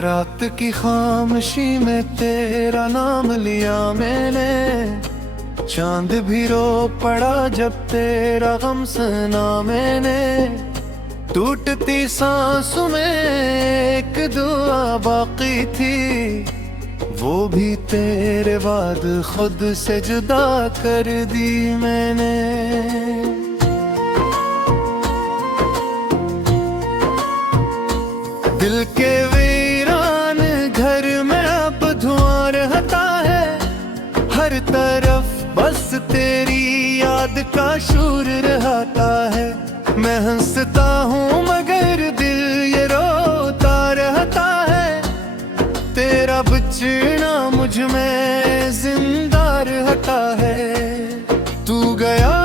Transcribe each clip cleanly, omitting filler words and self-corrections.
रात की खामोशी में तेरा नाम लिया मैंने, चांद भी रो पड़ा जब तेरा गम सुना मैंने। टूटती सांसों में एक दुआ बाकी थी, वो भी तेरे बाद खुद से जुदा कर दी मैंने। दिल के वीरान घर में अब धुआं रहता है, हर तरफ बस तेरी याद का शोर रहता है। मैं हंसता हूँ मगर दिल ये रोता रहता है, तेरा बिछड़ना मुझ में जिंदा रहता है। तू गया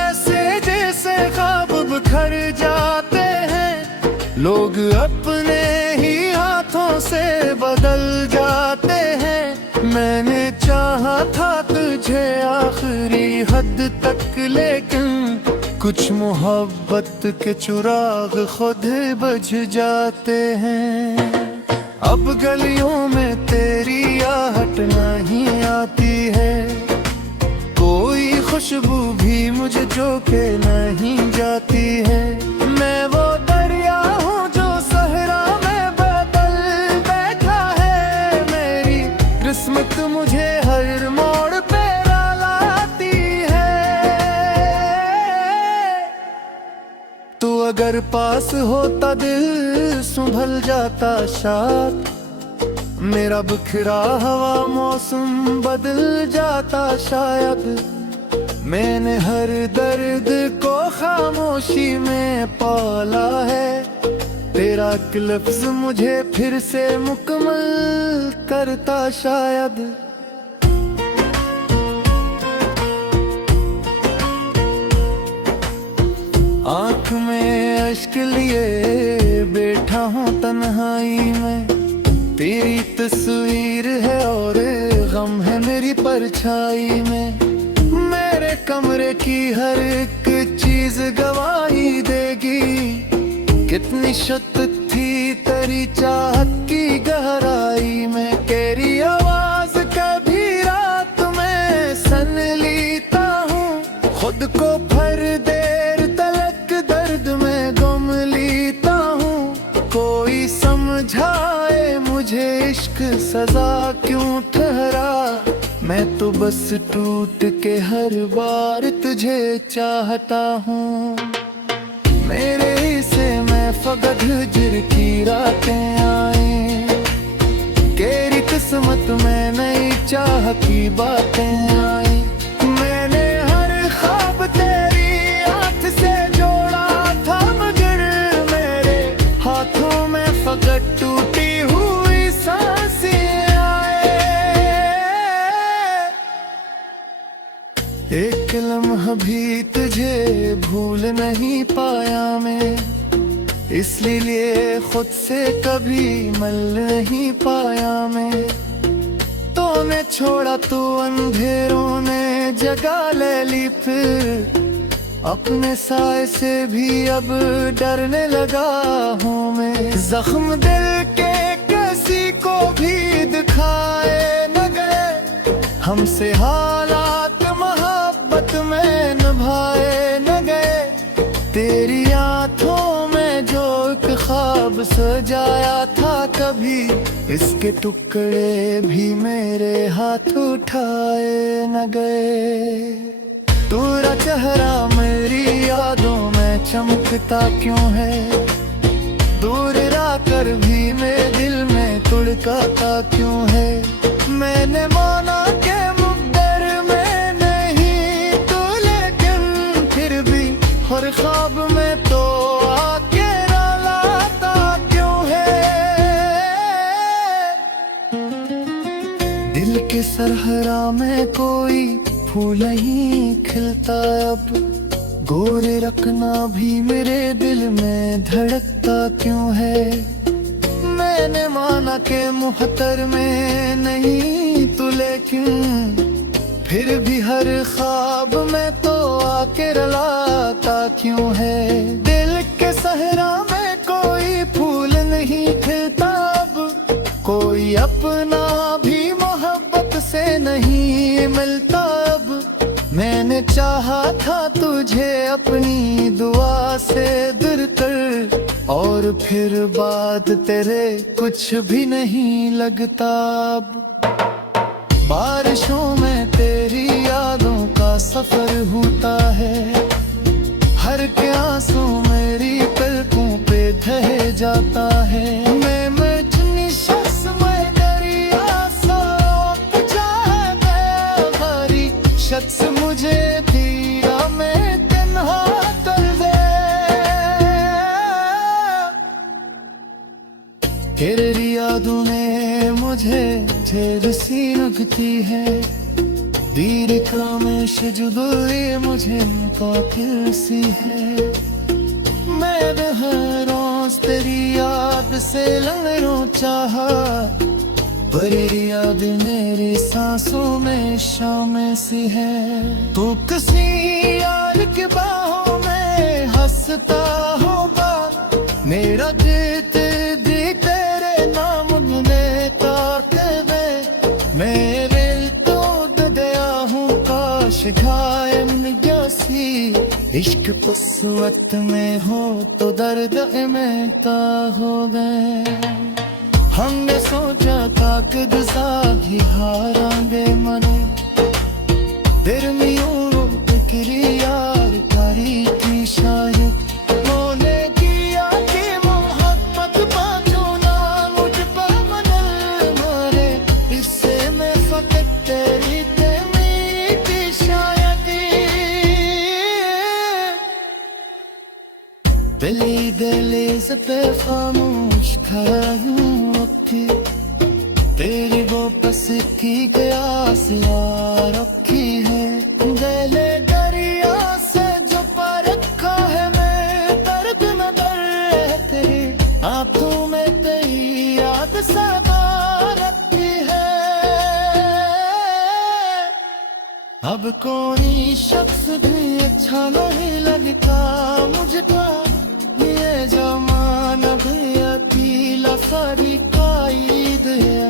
ऐसे जैसे ख्वाब बिखर जाते हैं, लोग अपने ही हाथों से बदल जाते हैं। मैंने चाहा था तुझे आखिरी हद तक, लेकिन कुछ मोहब्बत के चिराग खुद बुझ जाते हैं। अब गलियों में तेरी आहट नहीं आती है, कोई खुशबू भी मुझे जो के नहीं जाती है। मैं वो दरिया हूँ जो सहरा में बदल बैठा है, मेरी किस्मत मुझे हर मोड़ पे लाती है। तू अगर पास होता दिल संभल जाता शायद, मेरा बिखरा हवा मौसम बदल जाता शायद। मैंने हर दर्द को खामोशी में पाला है, तेरा एक लफ्ज मुझे फिर से मुकम्मल करता शायद। आँख में अश्क लिए बैठा हूँ तन्हाई में, तेरी तस्वीर है और गम है मेरी परछाई में। मेरे कमरे की हर एक चीज गवाही देगी, कितनी शिद्दत थी तेरी चाहत की गहराई में। तेरी आवाज कभी रात में सुन लेता हूँ, खुद को भर देर तलक दर्द में गुम लेता हूँ। कोई समझाए मुझे इश्क सजा क्यों ठहरा, मैं तो बस टूट के हर बार तुझे चाहता हूँ। मेरे से मैं फकत हिजर की रातें आए, तेरी किस्मत में नई चाह की बातें आई। मैंने हर ख्वाब तेरी हाथ से जोड़ा था, मगर मेरे हाथों में फकत टूटी हुई सांसें आए। एक लम्हा भी तुझे भूल नहीं पाया मैं, इसलिए खुद से कभी मिल नहीं पाया मैं। तूने छोड़ा तो अंधेरों ने जगा ले ली, फिर अपने साए से भी अब डरने लगा हूँ मैं। जख्म दिल के किसी को भी दिखाए न गए, हमसे हालात मोहब्बत में निभाए न गए। तेरी आँखों में जो एक ख्वाब सजाया था कभी, इसके टुकड़े भी मेरे हाथ उठाए न गए। तेरा चेहरा मेरी यादों में चमकता क्यों है, दूर रहकर भी मेरे दिल में तुड़काता क्यों है। मैंने माना के मुक़द्दर में नहीं तू, लेकिन फिर भी हर ख्वाब में तो आके रुलाता क्यों है। दिल के सरहरा में कोई फूल नहीं खिलता अब, गोरे रखना भी मेरे दिल में धड़कता क्यों है। मैंने माना के मुहत्तर में नहीं तू, लेकिन फिर भी हर ख्वाब में तो आके रुलाता क्यों है। दिल के सहरा में कोई फूल नहीं खिलता अब, अपना भी मोहब्बत से नहीं मिलता अब। मैंने चाहा था तुझे अपनी दुआ से दूर कर, और फिर बाद तेरे कुछ भी नहीं लगता अब। बारिशों में तेरी यादों का सफर होता है, हर के आंसू मेरी पलकों पे ढह जाता है। मैं मजनू शख्स मैं दरिया सा भारी शख्स मुझे दिया मैं तन्हा कर दे। तेरी यादों ने मुझे झेल सी लगती है, दीर खामोश जुदाई मुझे कातिल सी है। मैं हर रोज तेरी याद से लंघूं चाहा, पर याद मेरी सांसों में शामिल सी है। तू किसी यार की बाहों में हंसता होगा, मेरा दिल तेरे नाम ने ताक दे। मेरे कायम निगासी इश्क उस वक्त में हो तो दर्द में ता हो गए। हमने सोचा था कि साही हारांगे मने, दरमियों फिक्री यार करी थी शायद। मोने किया कि मोहब्बत बाजू ना मुझ पर मनल मारे, इससे मैं फकत तेरी दिली दहलीज पे खामोश खड़ा हूँ अखी, तेरी वो बस की कयास यार रखी है। गले दरिया से जो पार रखा है मैं, दर्द में दर्द तेरी आंखों में तेरी याद सदा रखी है। अब कोई शख्स भी अच्छा नहीं लगता मुझको, ये जमाना भी अकेला फरीकाईद है।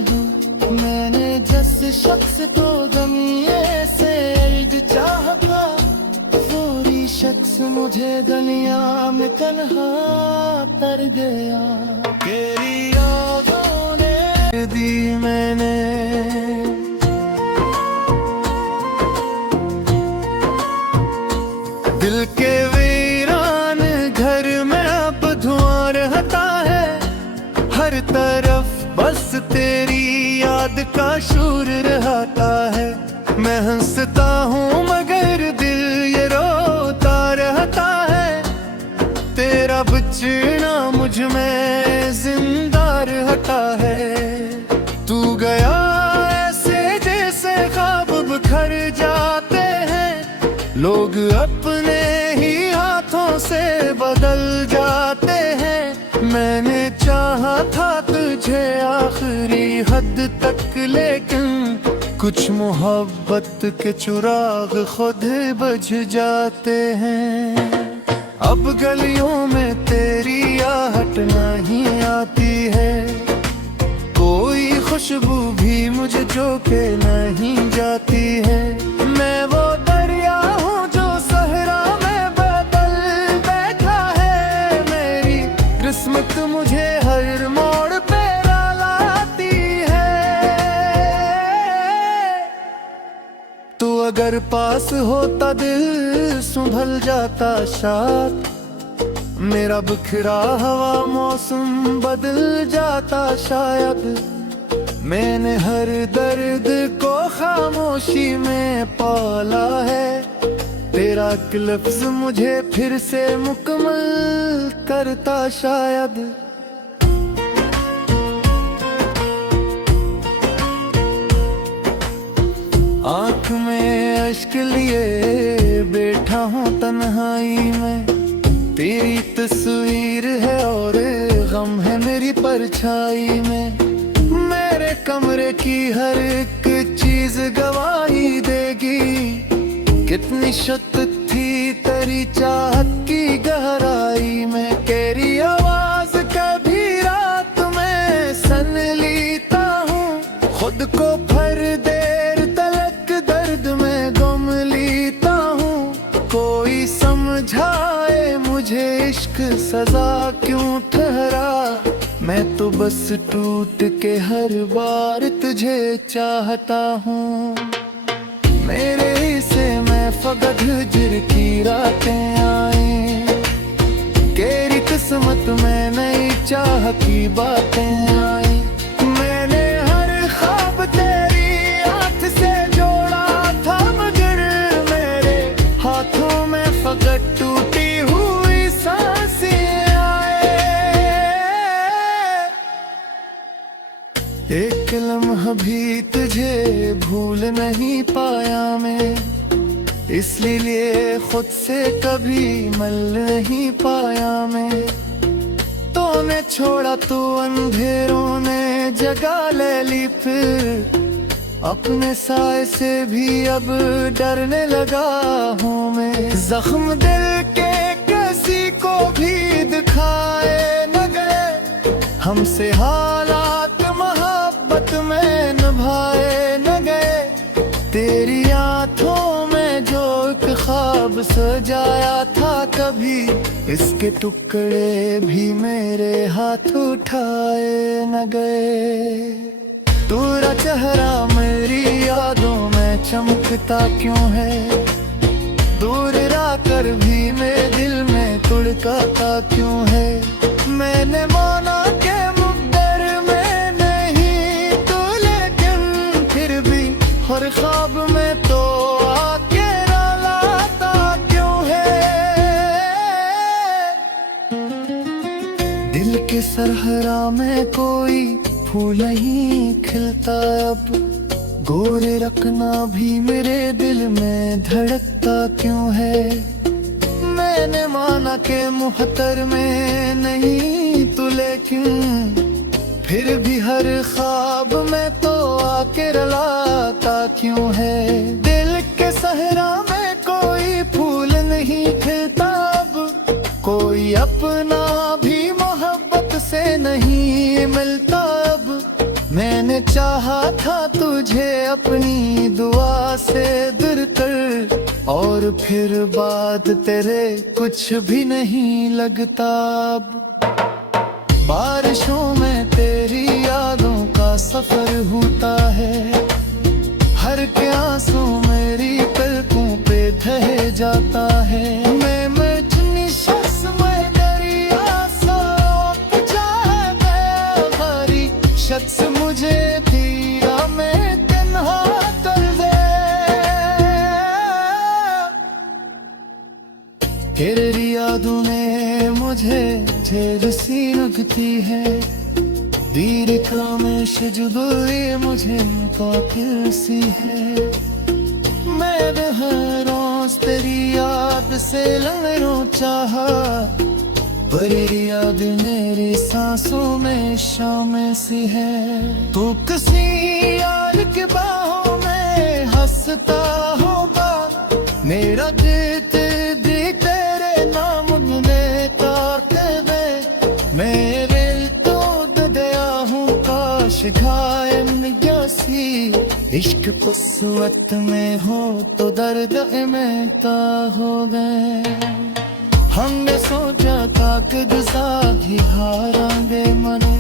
मैंने जिस शख्स को दुनिया से चाहा, वही शख्स मुझे दुनिया में तन्हा कर गया। तेरी यादों ने दी मैंने दिल के हर तरफ बस तेरी याद का शोर रहता है। मैं हंसता हूँ मगर दिल ये रोता रहता है, तेरा बिछड़ना मुझ में जिंदा रहता है। तू गया ऐसे जैसे ख्वाब बिखर जाते हैं, लोग अपने ही हाथों से बदल जाते हैं। मैंने चाहा था तुझे आखिरी हद तक, लेकिन कुछ मोहब्बत के चिराग खुद बुझ जाते हैं। अब गलियों में तेरी आहट नहीं आती है, कोई खुशबू भी मुझे जो के नहीं जाती है। मैं वो दरिया हूँ जो सहरा में बदल बैठा है, मेरी किस्मत मुझे हर मोड़ पे लाती है। तू अगर पास होता दिल संभल जाता शायद, मेरा बिखरा हवा मौसम बदल जाता शायद। मैंने हर दर्द को खामोशी में पाला है, तेरा एक लफ्ज मुझे फिर से मुकम्मल करता शायद। आँख में अश्क लिए बैठा हूँ तन्हाई में, तेरी तस्वीर है और गम है मेरी परछाई में। मेरे कमरे की हर एक चीज गवाही देगी, कितनी शिद्दत थी तेरी चाहत की गहराई में। तेरी आवाज कभी रात में सुन लेता हूँ, कोई समझाए मुझे इश्क सजा क्यों ठहरा। मैं तो बस टूट के हर बार तुझे चाहता हूँ। मेरे से मैं फकत हिजर की रातें आए, तेरी किस्मत में नई चाह की बातें आई। मैंने हर ख्वाब तेरी हाथ से जोड़ा था, मगर मेरे हाथों में फकत टूटी हुई सांसें आए। एक लम्हा भी तुझे भूल नहीं पाया मैं, इसलिए खुद से कभी मिल नहीं पाया मैं। तूने छोड़ा तो अंधेरों ने जगह ले ली, फिर अपने साए से भी अब डरने लगा हूँ मैं। जख्म दिल के किसी को भी दिखाए न गए, हमसे हालात मोहब्बत में निभाए न गए। तेरी आंखों में जो एक ख्वाब सजाया था कभी, इसके टुकड़े भी मेरे हाथ उठाए न गए। तेरा चेहरा मेरी यादों में चमकता क्यों है, दूर रहकर भी मेरे दिल में तुड़काता क्यों है। मैंने माना के मुकद्दर में नहीं तो, लेकिन फिर भी हर ख्वाब में तो आके रुलाता क्यों है। दिल के सरहरा में कोई फूल नहीं खिलता अब, गोरे रखना भी मेरे दिल में धड़कता क्यों है। मैंने माना के मुहत्तर में नहीं तो, लेकिन फिर भी हर ख्वाब में तो आके रुलाता क्यों है। दिल के सहरा में कोई फूल नहीं खिलता अब, कोई अपना भी मोहब्बत से नहीं मिलता अब। मैंने चाहा था तुझे अपनी दुआ से दूर कर, और फिर बाद तेरे कुछ भी नहीं लगता अब। बारिशों में तेरी यादों का सफर होता है, हर के आंसू मेरी पलकों पे ढह जाता है। मैं मजनू शख्स मैं दरिया सोख जाए बेगरी, शख्स मुझे धीरा में तन्हा कर दे। तेरी यादों ने मुझे झेल सी लगती है, दीर खामोश जुदाई मुझे कातिल सी है। मैं हर रोज तेरी याद से लंघूं चाहा, पर याद मेरी सांसों में शामिल सी है। तू किसी यार के बाहों में हंसता होगा, मेरा दिल तेरे नाम में ताकते दे। मेरे तो दया हूँ काश घायल सी, इश्क कुसवत में हो तो दर्द में ता हो गए। हमने सोचा था कि गुज़ारी हारांगे मने,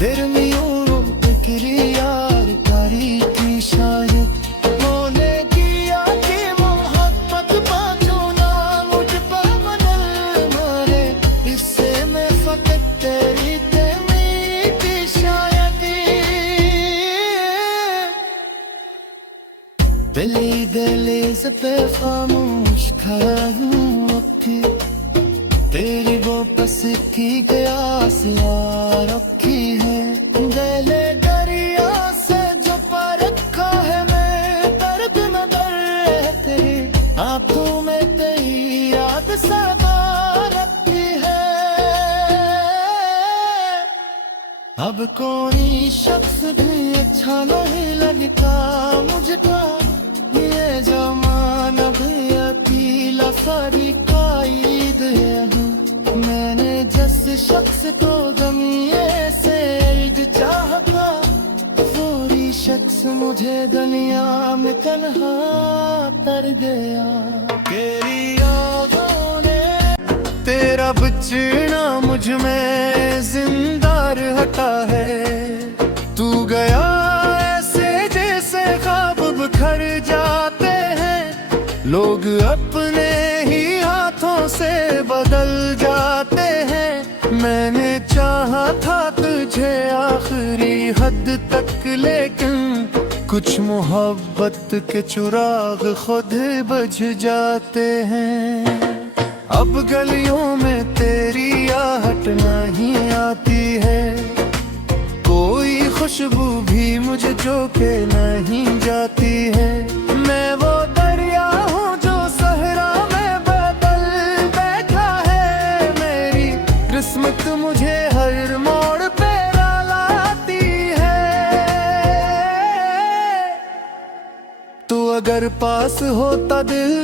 दरमियों फिक्री यार कारी की शायद। मोने किया कि मोहब्बत बाजू ना मुझ पर बदल मारे, इससे मैं फकत तेरी मीठी शायद। दिली दहलीज पे खामोश खड़ा हूँ, तेरी वो बस की कयास यार रखी है। गले दरिया से जो पार रखा है, मैं दर्द न दर तेरे हाथों में तेरी याद सदा रखी है। अब कोई शख्स भी अच्छा नहीं लगता मुझको, ये जमाना भी अकेला सारी कायद है। मैंने जिस शख्स को गमिए से चाहा, वो शख्स मुझे गलियां में तन्हा कर गया। तेरी यादों ने तेरा बिछड़ना मुझ में जिंदार हटा है। तू गया ऐसे जैसे ख्वाब बिखर जाते हैं, लोग अपने ही हाथों से बदल जाते हैं। मैंने चाहा था तुझे आखिरी हद तक, लेकिन कुछ मोहब्बत के चिराग खुद बुझ जाते हैं। अब गलियों में तेरी आहट नहीं आती है, कोई खुशबू भी मुझे जो के नहीं जाती है। मैं वो दरिया हूँ जो सहरा में बदल बैठा है, मेरी किस्मत मुझे हर मोड़ पे लाती है। तू अगर पास होता दिल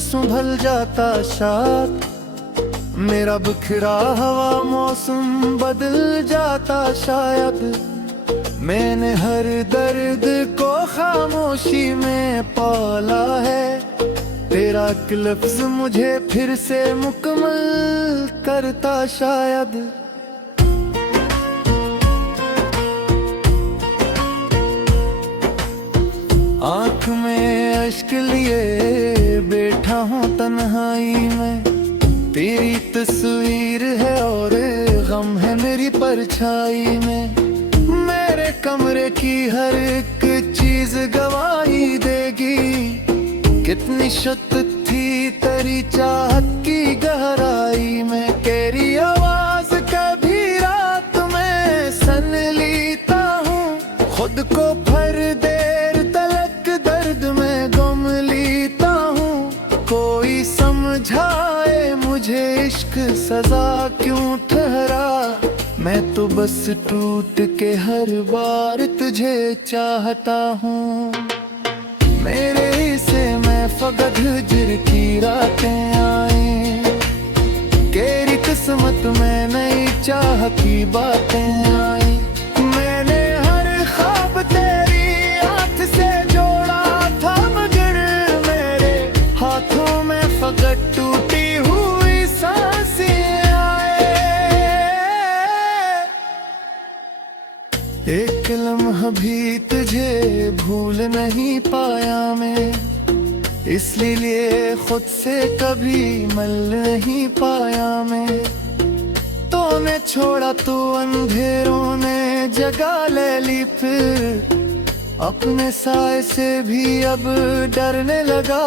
संभल जाता शायद, मेरा बिखरा हवा मौसम बदल जाता शायद। मैंने हर दर्द को खामोशी में पाला है, तेरा एक लफ्ज मुझे फिर से मुकम्मल करता शायद। आँख में अश्क लिए बैठा हूँ तन्हाई में, तेरी तस्वीर है और गम है मेरी परछाई में। मेरे कमरे की हर एक चीज गवाही देगी, कितनी शिद्दत थी तेरी चाहत की गहराई में। तेरी आवाज कभी रात में सुन लेता हूँ, खुद को भर देर तलक दर्द में गुम लेता हूँ। कोई समझाए मुझे इश्क सजा क्यों ठहरा, मैं तो बस टूट के हर बार तुझे चाहता हूँ। मेरे से मैं फकत हिजर की रातें आए, तेरी किस्मत में नई चाह की बातें आई। मैंने हर ख्वाब तेरी हाथ से जोड़ा था, मगर मेरे हाथों में फकत टूटी हुई सांसें आए। एक लम्हा भी तुझे भूल नहीं पाया मैं, इसलिए खुद से कभी मिल नहीं पाया मैं। तूने छोड़ा तो अंधेरों ने जगह ले ली, फिर अपने साए से भी अब डरने लगा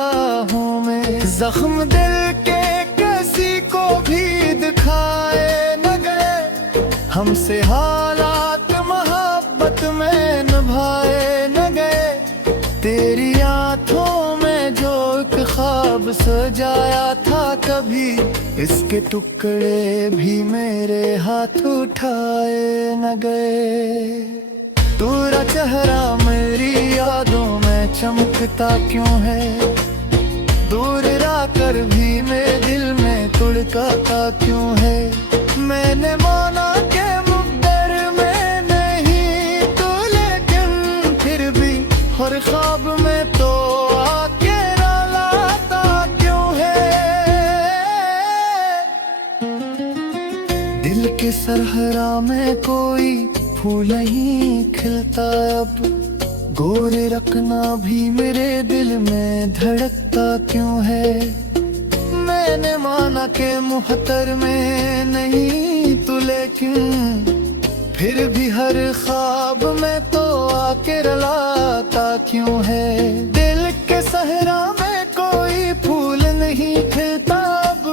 हूँ मैं। जख्म दिल के किसी को भी दिखाए न गए, हमसे हालात मोहब्बत में निभाए न गए। तेरी आँखों में जो एक ख्वाब सजाया था कभी, इसके टुकड़े भी मेरे हाथ उठाए न गए। तेरा चेहरा मेरी यादों में चमकता क्यों है, दूर रहकर भी मेरे दिल में तुड़काता क्यों है। मैंने माना के मुक़द्दर में नहीं तू, लेकिन फिर भी हर ख्वाब में तो आके रुलाता क्यों है। दिल के सरहरा में कोई फूल नहीं खिलता अब, गोरे रखना भी मेरे दिल में धड़कता क्यों है। मैंने माना के मुहत्तर में नहीं तू, लेकिन फिर भी हर ख्वाब में तो आके रुलाता क्यों है। दिल के सहरा में कोई फूल नहीं खिलता अब,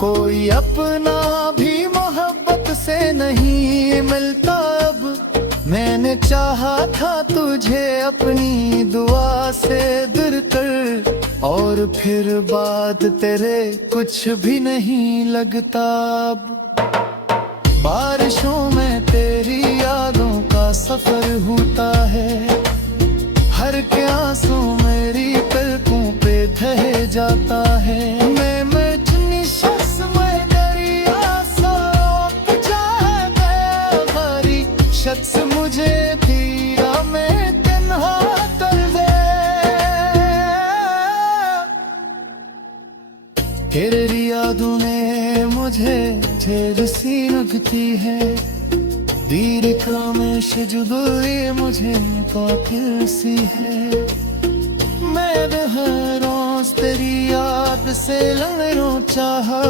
कोई अपना भी मोहब्बत से नहीं मिलता अब। मैंने चाहा था तुझे अपनी दुआ से दूर कर, और फिर बात तेरे कुछ भी नहीं लगता अब। बारिशों में तेरी यादों का सफर होता है, हर के आंसू मेरी पलकों पे ढह जाता है। मैं इतनी शख्स में दरिया सोख जाए, भारी शख्स मुझे पीरा में तन्हा तेरी यादों ने मुझे झेल सी लगती है, दीर खामोश जुदाई मुझे कातिल सी है। मैं हर रोज तेरी याद से लड़ूं चाहा,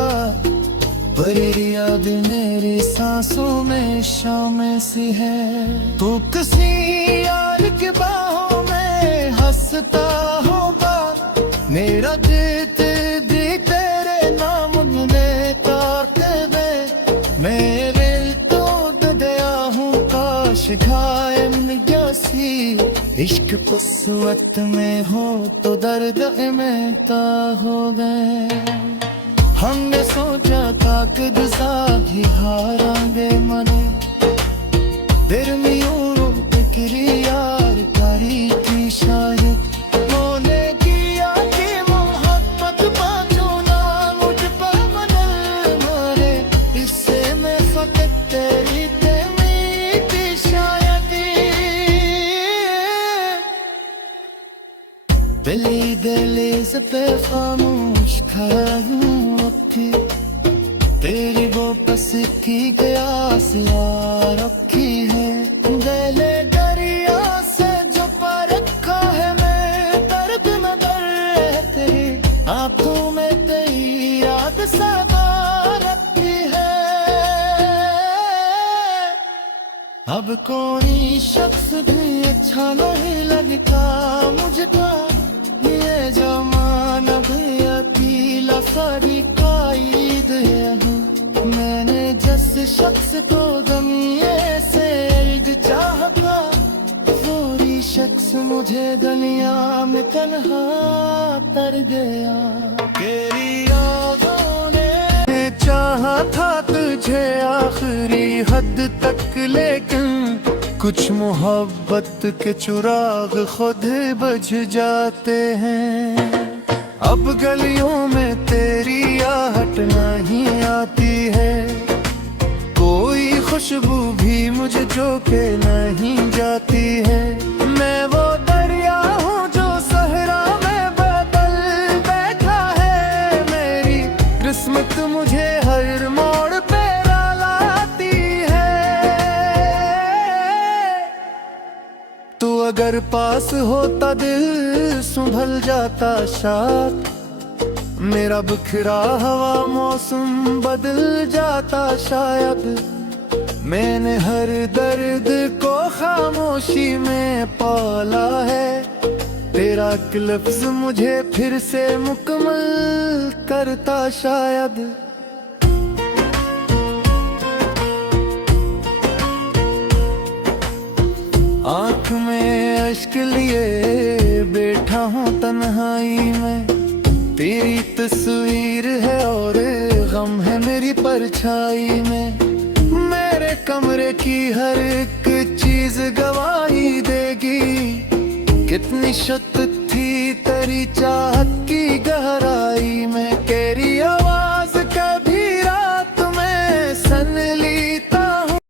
पर याद मेरी सांसों में शामिल सी है। तू किसी यार के बाहों में हंसता होगा, मेरा जीत दी तेरे नाम में ताक दे। मेरे तो दया हूँ काश घायल जैसी, इश्क कुसवत में हो तो दर्द में ता हो गए। हमने सोचा ताकत साही हारांगे मने, दरमियों बिक्री यार करी थी शायद। मोने किया कि मोहब्बत बाजू ना मुझ पर मनल मारे, इससे मैं फकत तेरी मीठी शायद। दिली दहलीज पे खामोश खड़ा हूँ, तेरी वो बस की प्यास यार रखी है। गले दरिया से जो पार रखा है, मैं दर्द में डर रहते आंखों में तेरी याद सदा रखी है। अब कोई शख्स भी अच्छा नहीं लगता मुझको, ये जमाना भी अकेला सारी कायद है। मैंने जिस शख्स को दुनिया से एक चाहा, वही शख्स मुझे दुनिया में तन्हा कर गया। तेरी यादों ने चाहा था तुझे आखिरी हद तक, लेकिन कुछ मोहब्बत के चिराग खुद बुझ जाते हैं। अब गलियों में तेरी आहट नहीं आती है, कोई खुशबू भी मुझे जो के नहीं जाती है। मैं वो दरिया हूँ जो सहरा में बदल बैठा है, मेरी किस्मत मुझे हर मोड़ पे लाती है। तू अगर पास होता दिल संभल जाता शायद, मेरा बिखरा हवा मौसम बदल जाता शायद। मैंने हर दर्द को खामोशी में पाला है, तेरा एक लफ्ज मुझे फिर से मुकम्मल करता शायद। आँख में अश्क लिए बैठा हूँ तन्हाई में, तेरी तस्वीर है और गम है मेरी परछाई में। मेरे कमरे की हर एक चीज गवाही देगी, कितनी शिद्दत थी तेरी चाहत की गहराई